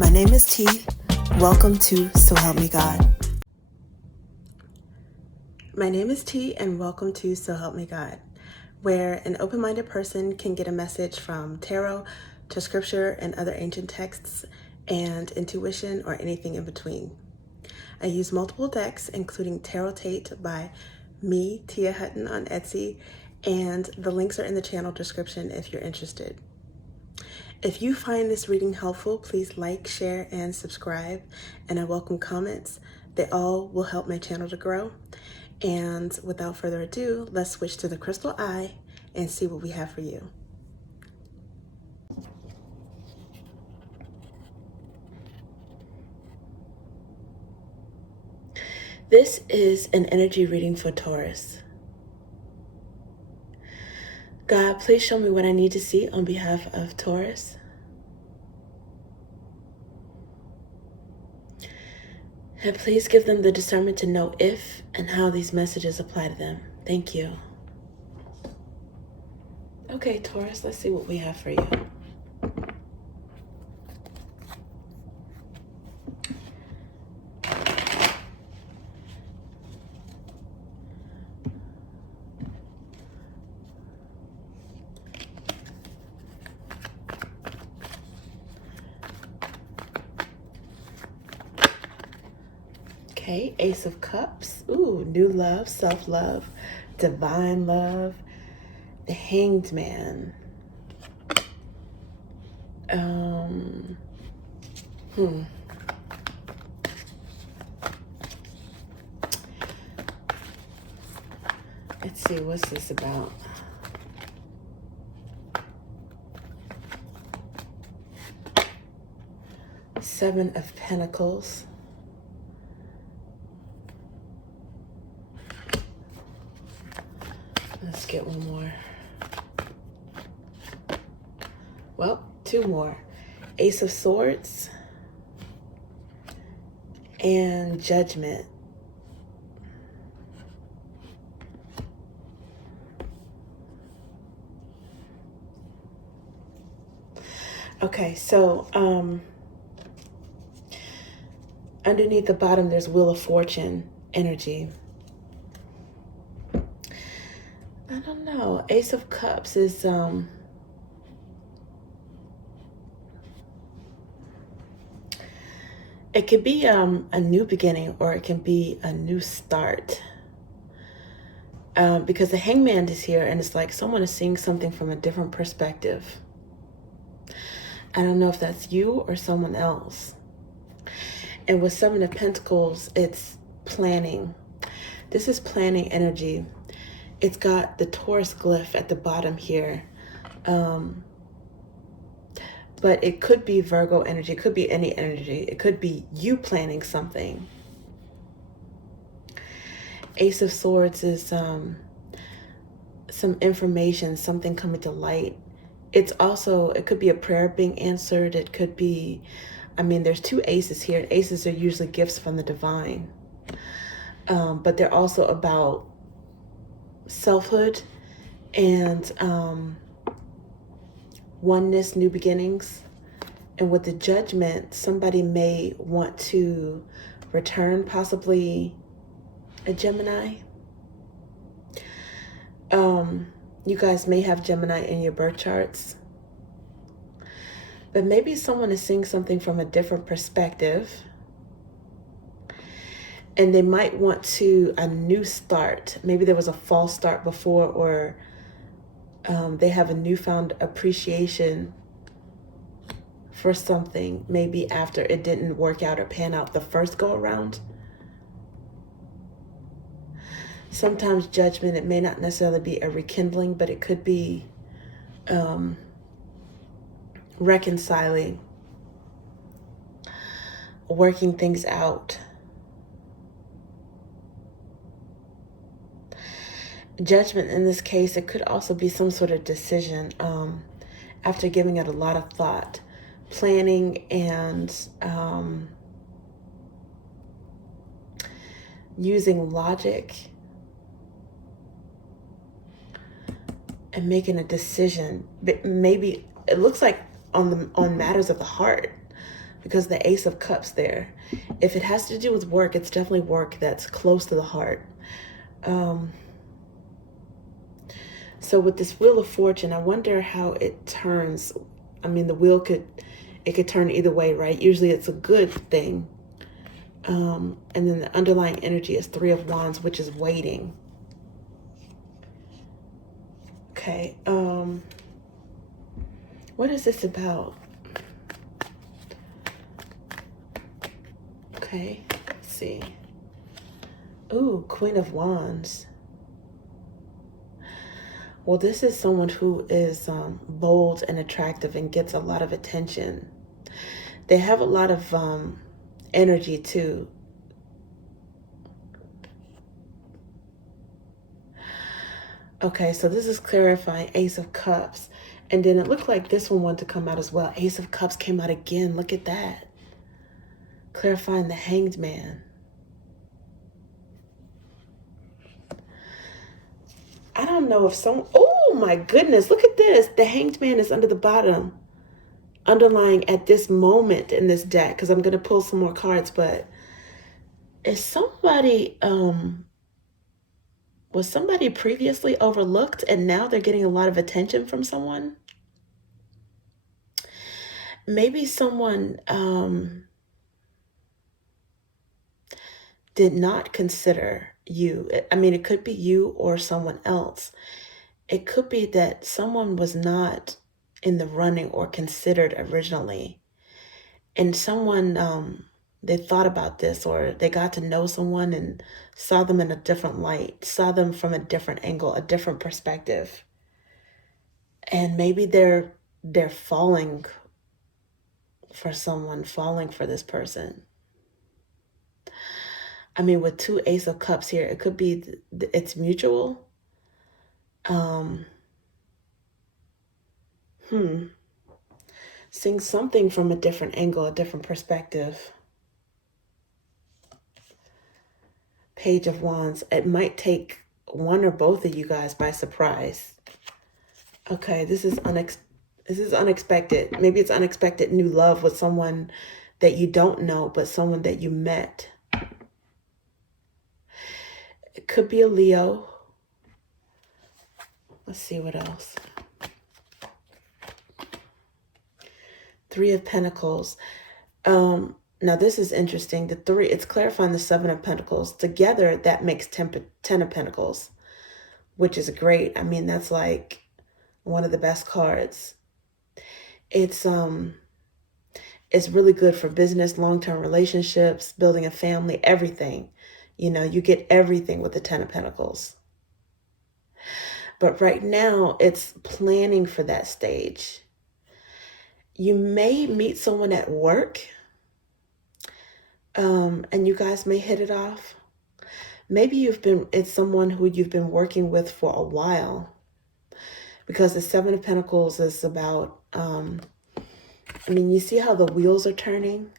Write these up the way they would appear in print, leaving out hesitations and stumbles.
My name is T. Welcome to So Help Me God. My name is T, and welcome to So Help Me God, where an open-minded person can get a message from tarot to scripture and other ancient texts and intuition or anything in between. I use multiple decks, including Tarot Tate by me, Tia Hutton, on Etsy, and the links are in the channel description if you're interested. If you find this reading helpful, please like, share, and subscribe, and I welcome comments. They all will help my channel to grow. And without further ado, let's switch to the crystal eye and see what we have for you. This is an energy reading for Taurus. God, please show me what I need to see on behalf of Taurus. And please give them the discernment to know if and how these messages apply to them. Thank you. Okay, Taurus, let's see what we have for you. Okay, Ace of Cups. Ooh, new love, self-love, divine love. The Hanged Man. Let's see, what's this about? Seven of Pentacles. Let's get one more. Well, two more. Ace of Swords and Judgment. Okay, so underneath the bottom, there's Wheel of Fortune energy. I don't know. Ace of Cups is it could be a new beginning, or it can be a new start. Because the Hangman is here, and it's like someone is seeing something from a different perspective. I don't know if that's you or someone else. And with Seven of Pentacles, it's planning. This is planning energy. It's got the Taurus glyph at the bottom here. But it could be Virgo energy. It could be any energy. It could be you planning something. Ace of Swords is some information, something coming to light. It's also, it could be a prayer being answered. It could be, I mean, there's two aces here. And aces are usually gifts from the divine. But they're also about selfhood and oneness, new beginnings. And with the Judgment, somebody may want to return, possibly a Gemini. You guys may have Gemini in your birth charts. But maybe someone is seeing something from a different perspective. And they might want to a new start. Maybe there was a false start before, or they have a newfound appreciation for something, maybe after it didn't work out or pan out the first go around. Sometimes Judgment, it may not necessarily be a rekindling, but it could be reconciling, working things out. Judgment in this case, it could also be some sort of decision after giving it a lot of thought, planning, and using logic and making a decision. But maybe it looks like on matters of the heart, because the Ace of Cups there. If it has to do with work, it's definitely work that's close to the heart. So with this Wheel of Fortune, I wonder how it turns. I mean, the wheel could turn either way, right? Usually it's a good thing. And then the underlying energy is Three of Wands, which is waiting. Okay. What is this about? Okay, let's see. Ooh, Queen of Wands. Well, this is someone who is bold and attractive and gets a lot of attention. They have a lot of energy too. Okay, so this is clarifying Ace of Cups. And then it looked like this one wanted to come out as well. Ace of Cups came out again. Look at that. Clarifying the Hanged Man. I don't know if someone... Oh my goodness, look at this. The Hanged Man is under the bottom. Underlying at this moment in this deck. Because I'm going to pull some more cards. But is somebody... was somebody previously overlooked and now they're getting a lot of attention from someone? Maybe someone did not consider you. I mean, it could be you or someone else. It could be that someone was not in the running or considered originally. And someone, they thought about this, or they got to know someone and saw them in a different light, saw them from a different angle, a different perspective. And maybe they're falling for someone, falling for this person. I mean, with two Ace of Cups here, it could be it's mutual. Seeing something from a different angle, a different perspective. Page of Wands. It might take one or both of you guys by surprise. Okay, this is unexpected. Maybe it's unexpected new love with someone that you don't know, but someone that you met. It could be a Leo. Let's see what else. Three of Pentacles. Now this is interesting. The three, it's clarifying the Seven of Pentacles. Together, that makes 10 of Pentacles, which is great. I mean, that's like one of the best cards. It's really good for business, long-term relationships, building a family, everything. You know, you get everything with the 10 of Pentacles. But right now, it's planning for that stage. You may meet someone at work, and you guys may hit it off. Maybe it's someone who you've been working with for a while, because the Seven of Pentacles is about, I mean, you see how the wheels are turning?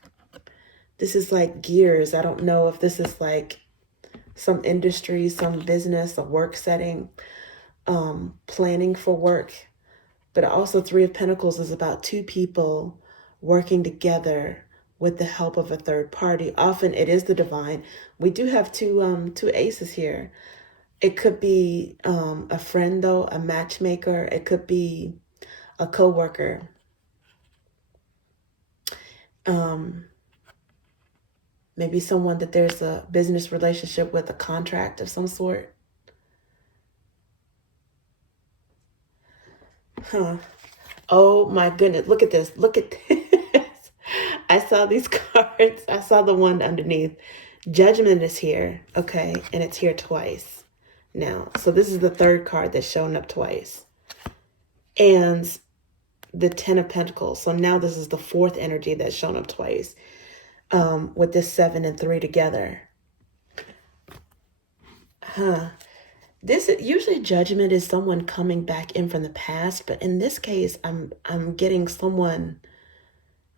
This is like gears. I don't know if this is like some industry, some business, a work setting, planning for work. But also Three of Pentacles is about two people working together with the help of a third party. Often it is the divine. We do have two aces here. It could be a friend, though, a matchmaker. It could be a coworker. Maybe someone that there's a business relationship with, a contract of some sort. Oh my goodness. Look at this. Look at this. I saw these cards. I saw the one underneath. Judgment is here. Okay. And it's here twice now. So this is the third card that's shown up twice. And the 10 of Pentacles. So now this is the fourth energy that's shown up twice. With this 7 and 3 together. This usually Judgment is someone coming back in from the past, but in this case, I'm getting someone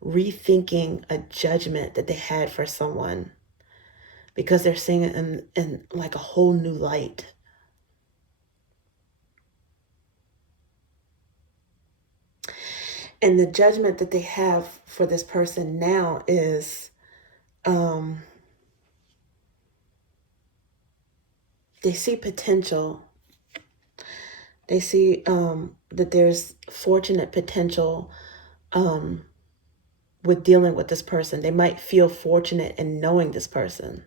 rethinking a judgment that they had for someone, because they're seeing it in like a whole new light. And the judgment that they have for this person now is they see potential. They see that there's fortunate potential with dealing with this person. They might feel fortunate in knowing this person.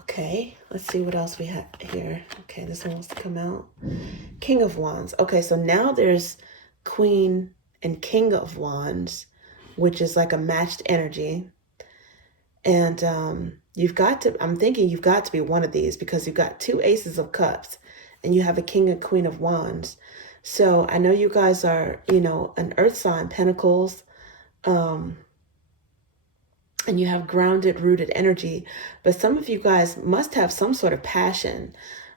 Okay, let's see what else we have here. Okay, this one wants to come out. King of Wands. Okay, so now there's Queen and King of Wands, which is like a matched energy. And I'm thinking you've got to be one of these because you've got two Aces of Cups and you have a King and Queen of Wands. So I know you guys are, an earth sign, Pentacles, and you have grounded, rooted energy, but some of you guys must have some sort of passion.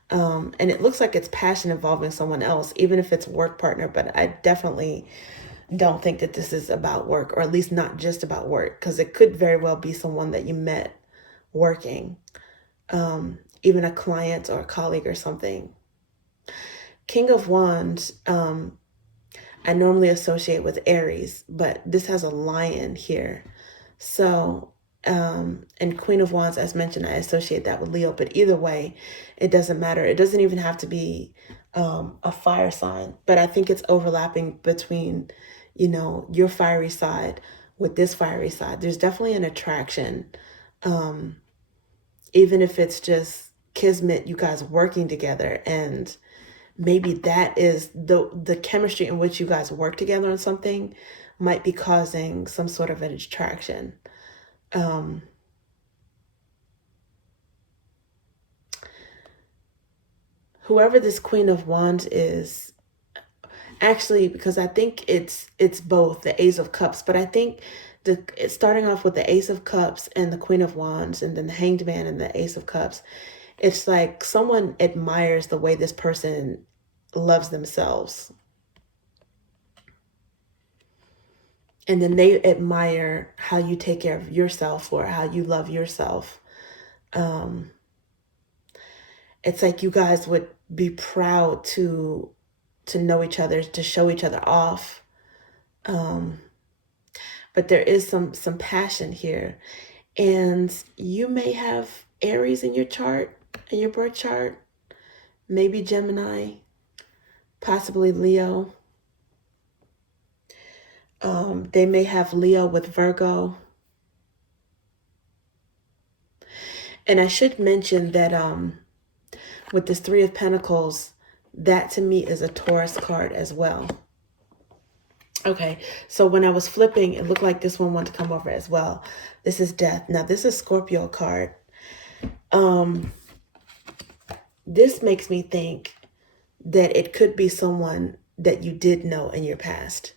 And it looks like it's passion involving someone else, even if it's a work partner, but I definitely don't think that this is about work, or at least not just about work, because it could very well be someone that you met working, even a client or a colleague or something. King of Wands, I normally associate with Aries, but this has a lion here. So, and Queen of Wands, as mentioned, I associate that with Leo, but either way, it doesn't matter. It doesn't even have to be a fire sign, but I think it's overlapping between, your fiery side with this fiery side. There's definitely an attraction, even if it's just kismet, you guys working together, and maybe that is the chemistry in which you guys work together on something might be causing some sort of an attraction. Whoever this Queen of Wands is, actually, because I think it's both the Ace of Cups, but I think it's starting off with the Ace of Cups and the Queen of Wands, and then the Hanged Man and the Ace of Cups. It's like someone admires the way this person loves themselves. And then they admire how you take care of yourself or how you love yourself. It's like you guys would be proud to know each other, to show each other off. But there is some passion here. And you may have Aries in your chart, in your birth chart, maybe Gemini, possibly Leo. They may have Leo with Virgo. And I should mention that with this Three of Pentacles, that to me is a Taurus card as well. Okay, so when I was flipping, it looked like this one wanted to come over as well. This is Death. Now, this is Scorpio card. This makes me think that it could be someone that you did know in your past.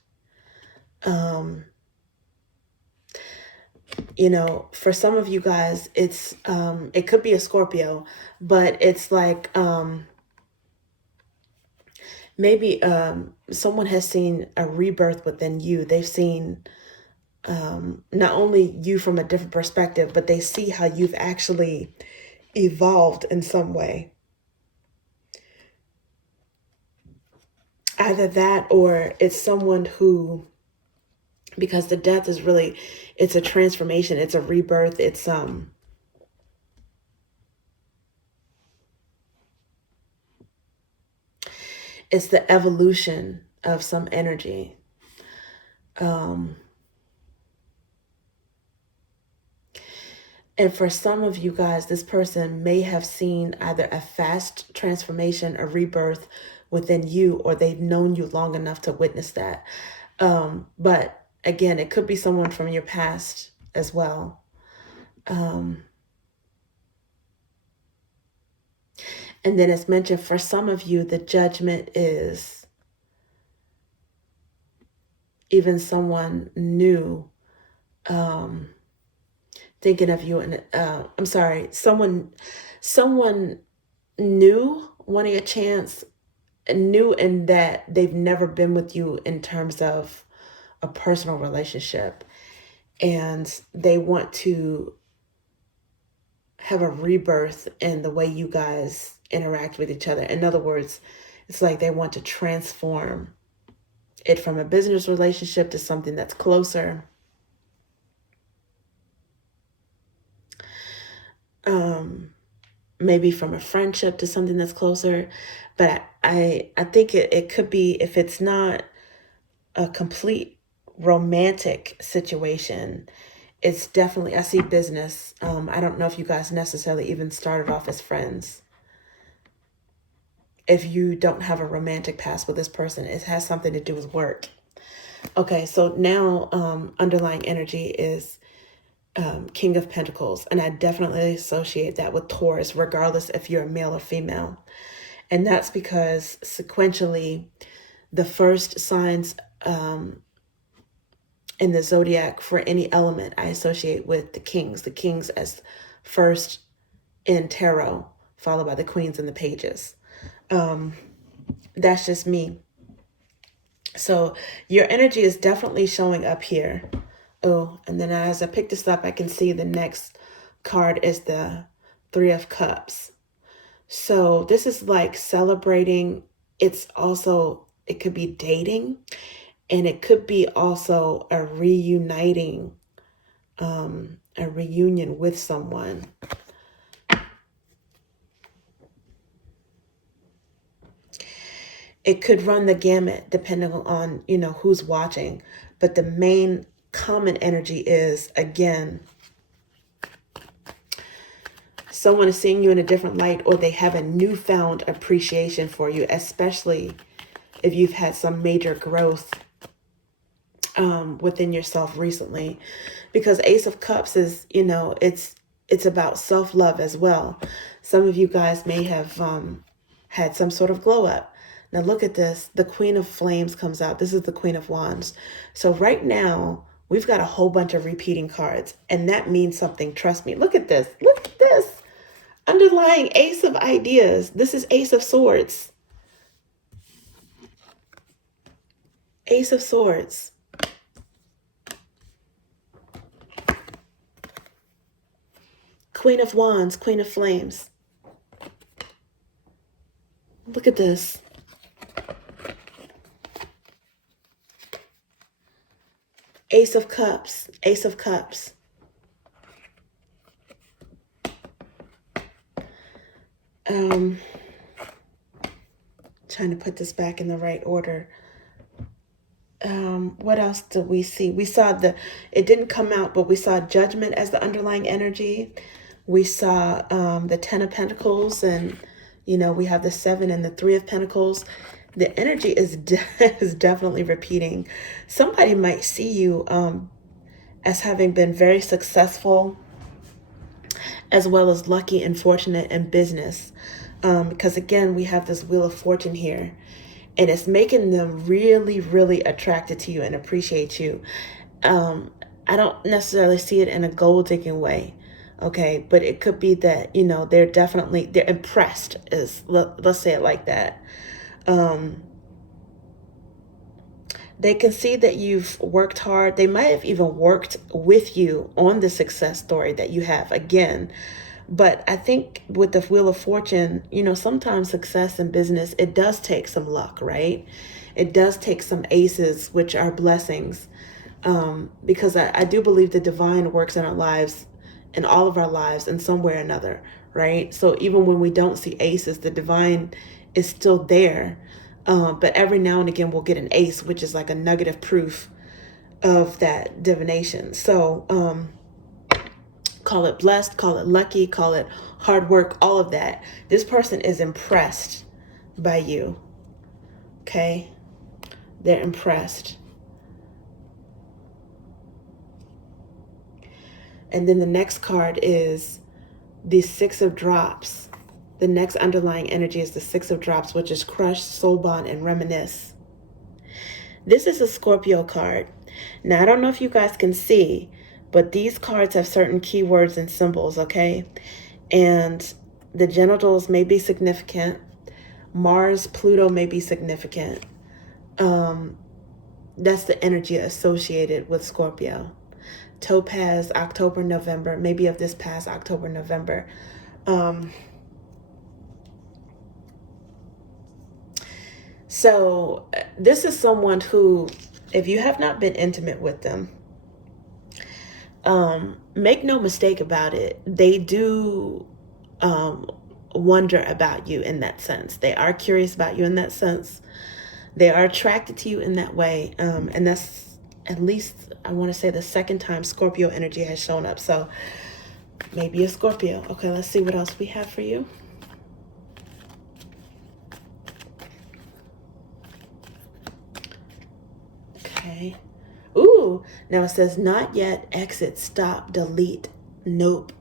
For some of you guys, it's it could be a Scorpio, but it's like maybe someone has seen a rebirth within you. They've seen not only you from a different perspective, but they see how you've actually evolved in some way. Either that, or it's someone who, because the death is really, it's a transformation, it's a rebirth, it's the evolution of some energy. And for some of you guys, this person may have seen either a fast transformation, a rebirth within you, or they've known you long enough to witness that. But again, it could be someone from your past as well. And then as mentioned, for some of you, the judgment is even someone new thinking of you. And I'm sorry, someone new wanting a chance, new in that they've never been with you in terms of a personal relationship, and they want to have a rebirth in the way you guys interact with each other. In other words, It's like they want to transform it from a business relationship to something that's closer. Maybe from a friendship to something that's closer. But I think it could be, if it's not a complete romantic situation, it's definitely, I see business. I don't know if you guys necessarily even started off as friends. If you don't have a romantic past with this person, it has something to do with work. Okay, so now underlying energy is King of Pentacles. And I definitely associate that with Taurus, regardless if you're a male or female. And that's because sequentially, the first signs in the zodiac for any element I associate with the kings. The kings as first in tarot, followed by the queens and the pages. That's just me. So your energy is definitely showing up here. Oh, and then as I pick this up, I can see the next card is the Three of Cups. So this is like celebrating. It's also, it could be dating, and it could be also a reuniting, a reunion with someone. It could run the gamut depending on, who's watching. But the main common energy is, again, someone is seeing you in a different light, or they have a newfound appreciation for you, especially if you've had some major growth within yourself recently. Because Ace of Cups is, it's about self-love as well. Some of you guys may have had some sort of glow up. Now look at this. The Queen of Flames comes out. This is the Queen of Wands. So right now, we've got a whole bunch of repeating cards, and that means something. Trust me. Look at this. Look at this. Underlying Ace of Ideas. This is Ace of Swords. Ace of Swords. Queen of Wands, Queen of Flames. Look at this. Ace of Cups, Ace of Cups. Trying to put this back in the right order. What else did we see? We saw it didn't come out, but we saw Judgment as the underlying energy. We saw the 10 of Pentacles, and, we have the 7 and the 3 of Pentacles. The energy is definitely repeating. Somebody might see you as having been very successful, as well as lucky and fortunate in business. Because again, we have this Wheel of Fortune here, and it's making them really, really attracted to you and appreciate you. I don't necessarily see it in a gold digging way. Okay, but it could be that, they're impressed, let's say it like that. They can see that you've worked hard. They might have even worked with you on the success story that you have, again. But I think with the Wheel of Fortune, sometimes success in business, it does take some luck, right? It does take some aces, which are blessings. Because I do believe the divine works in our lives, in all of our lives, in some way or another, right? So even when we don't see aces, the divine is still there. But every now and again, we'll get an ace, which is like a nugget of proof of that divination. So call it blessed, call it lucky, call it hard work, all of that. This person is impressed by you. Okay? They're impressed. And then the next card is the 6 of Drops. The next underlying energy is the 6 of Drops, which is crush, soul bond, and reminisce. This is a Scorpio card. Now, I don't know if you guys can see, but these cards have certain keywords and symbols, okay? And the genitals may be significant. Mars, Pluto may be significant. That's the energy associated with Scorpio. Topaz, October, November, maybe of this past October, November. So this is someone who, if you have not been intimate with them, make no mistake about it, they do wonder about you in that sense. They are curious about you in that sense. They are attracted to you in that way. And that's at least, I want to say, the second time Scorpio energy has shown up. So maybe a Scorpio. Okay, let's see what else we have for you. Okay. Ooh, now it says not yet, exit, stop, delete, nope.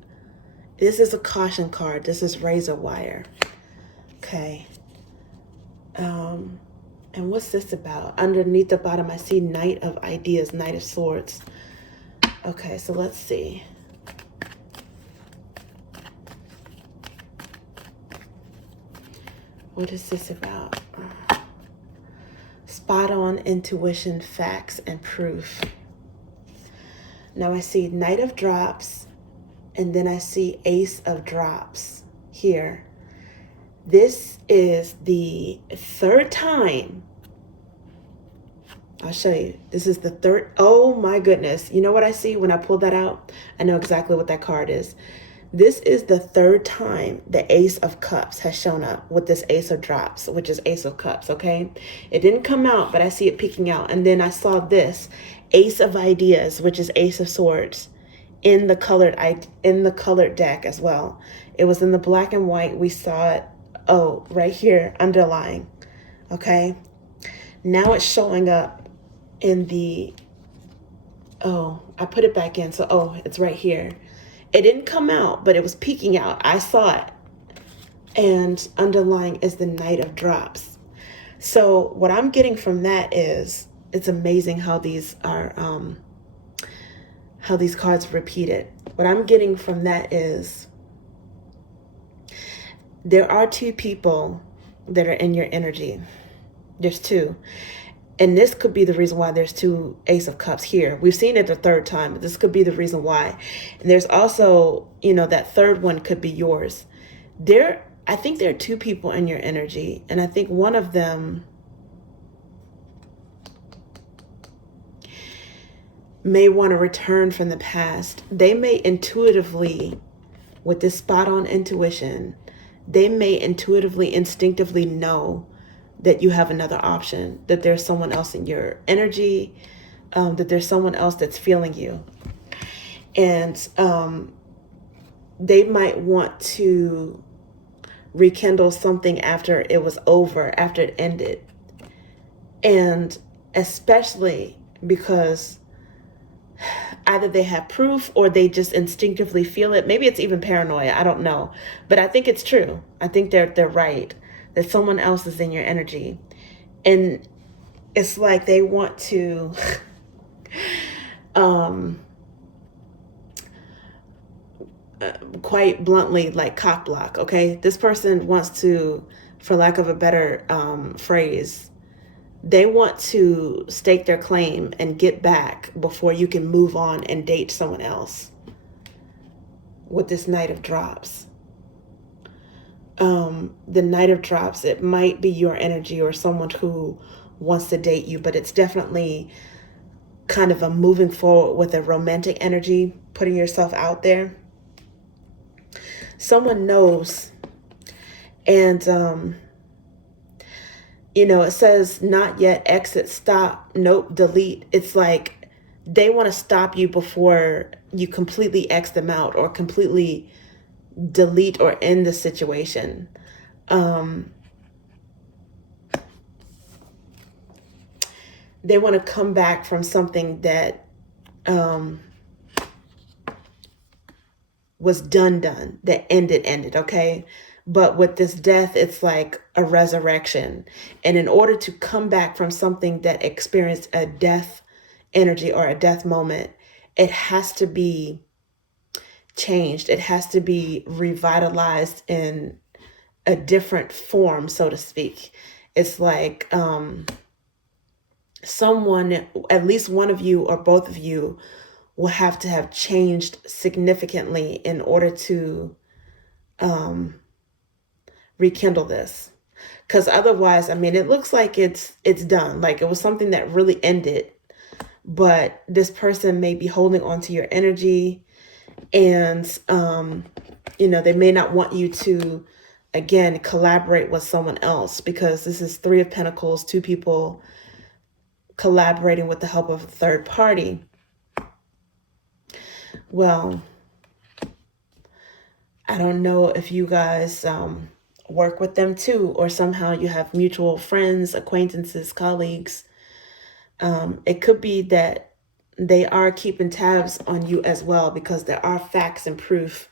This is a caution card. This is razor wire. Okay. And what's this about? Underneath the bottom, I see Knight of Ideas, Knight of Swords. Okay, so let's see. What is this about? Spot on intuition, facts, and proof. Now I see Knight of Drops, and then I see Ace of Drops here. This is the third time. I'll show you. This is the third. Oh my goodness. You know what I see when I pull that out? I know exactly what that card is. This is the third time the Ace of Cups has shown up with this Ace of Drops, which is Ace of Cups, okay? It didn't come out, but I see it peeking out. And then I saw this Ace of Ideas, which is Ace of Swords, in the colored deck as well. It was in the black and white. We saw it, right here, underlying, okay? Now it's showing up in the, I put it back in, so, it's right here. It didn't come out, but it was peeking out. I saw it. And underlying is the Knight of Drops. So what I'm getting from that is, it's amazing how these are, how these cards repeated. What I'm getting from that is, there are two people that are in your energy. There's two. And this could be the reason why there's two Ace of Cups here. We've seen it the third time, but this could be the reason why. And there's also, that third one could be yours. I think there are two people in your energy. And I think one of them may want to return from the past. They may intuitively, with this spot on intuition, they may intuitively, instinctively know that you have another option, that there's someone else in your energy, that there's someone else that's feeling you. And they might want to rekindle something after it was over, after it ended. And especially because either they have proof or they just instinctively feel it. Maybe it's even paranoia. I don't know. But I think it's true. I think they're right. That someone else is in your energy. And it's like they want to quite bluntly, like cock block, okay? This person wants to, for lack of a better phrase, they want to stake their claim and get back before you can move on and date someone else with this Knight of Drops. The Knight of Drops, it might be your energy or someone who wants to date you, but it's definitely kind of a moving forward with a romantic energy, putting yourself out there. Someone knows. And, it says not yet, exit, stop, nope, delete. It's like they want to stop you before you completely X them out or completely delete or end the situation. They want to come back from something that was done, that ended, okay? But with this death, it's like a resurrection. And in order to come back from something that experienced a death energy or a death moment, it has to be changed. It has to be revitalized in a different form, so to speak. It's like someone, at least one of you or both of you, will have to have changed significantly in order to rekindle this. Because otherwise, I mean, it looks like it's done. Like it was something that really ended, but this person may be holding on to your energy, and they may not want you to again collaborate with someone else, because this is Three of Pentacles, two people collaborating with the help of a third party. Well, I don't know if you guys work with them too, or somehow you have mutual friends, acquaintances, colleagues. It could be that they are keeping tabs on you as well, because there are facts and proof.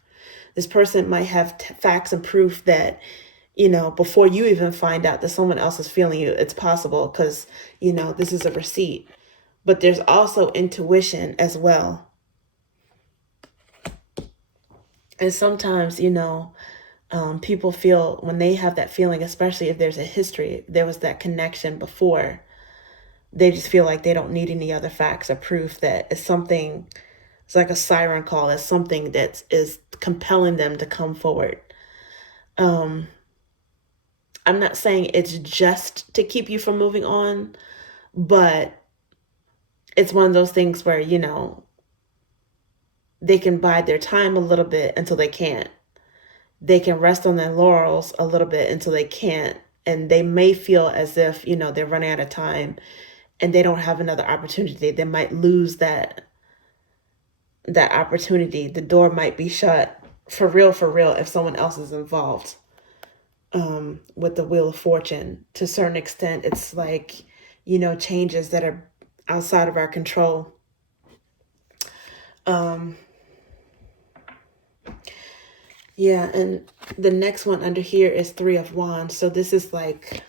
This person might have facts and proof that, before you even find out that someone else is feeling you, it's possible, because, this is a receipt. But there's also intuition as well. And sometimes, people feel when they have that feeling, especially if there's a history, there was that connection before, they just feel like they don't need any other facts or proof, that it's something, it's like a siren call, it's something that is compelling them to come forward. I'm not saying it's just to keep you from moving on, but it's one of those things where, they can bide their time a little bit until they can't. They can rest on their laurels a little bit until they can't. And they may feel as if, they're running out of time and they don't have another opportunity. They might lose that opportunity. The door might be shut for real, if someone else is involved. With the Wheel of Fortune, to a certain extent, it's like, changes that are outside of our control. Yeah, and the next one under here is Three of Wands. So this is like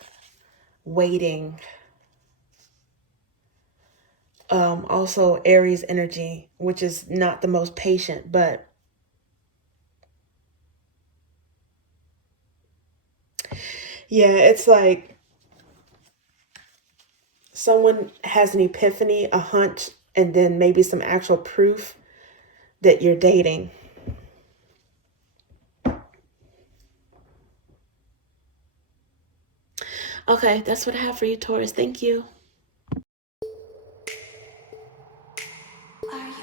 waiting. Also Aries energy, which is not the most patient, but yeah, it's like someone has an epiphany, a hunch, and then maybe some actual proof that you're dating. Okay, that's what I have for you, Taurus. Thank you. Are you